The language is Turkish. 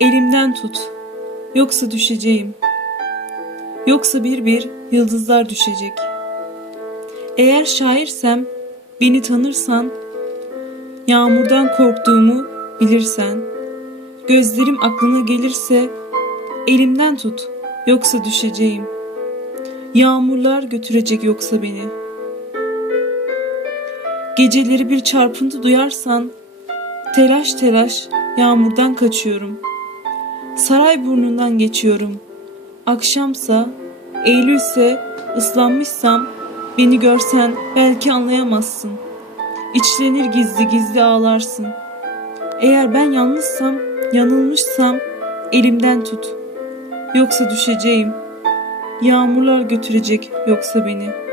Elimden tut, yoksa düşeceğim. Yoksa bir bir yıldızlar düşecek. Eğer şairsem, beni tanırsan, yağmurdan korktuğumu bilirsen, gözlerim aklına gelirse, elimden tut, yoksa düşeceğim. Yağmurlar götürecek yoksa beni. Geceleri bir çarpıntı duyarsan, telaş telaş yağmurdan kaçıyorum. Saray burnundan geçiyorum. Akşamsa, Eylülse, ıslanmışsam, beni görsen belki anlayamazsın. İçlenir gizli gizli ağlarsın. Eğer ben yalnızsam, yanılmışsam, elimden tut. Yoksa düşeceğim. Yağmurlar götürecek yoksa beni.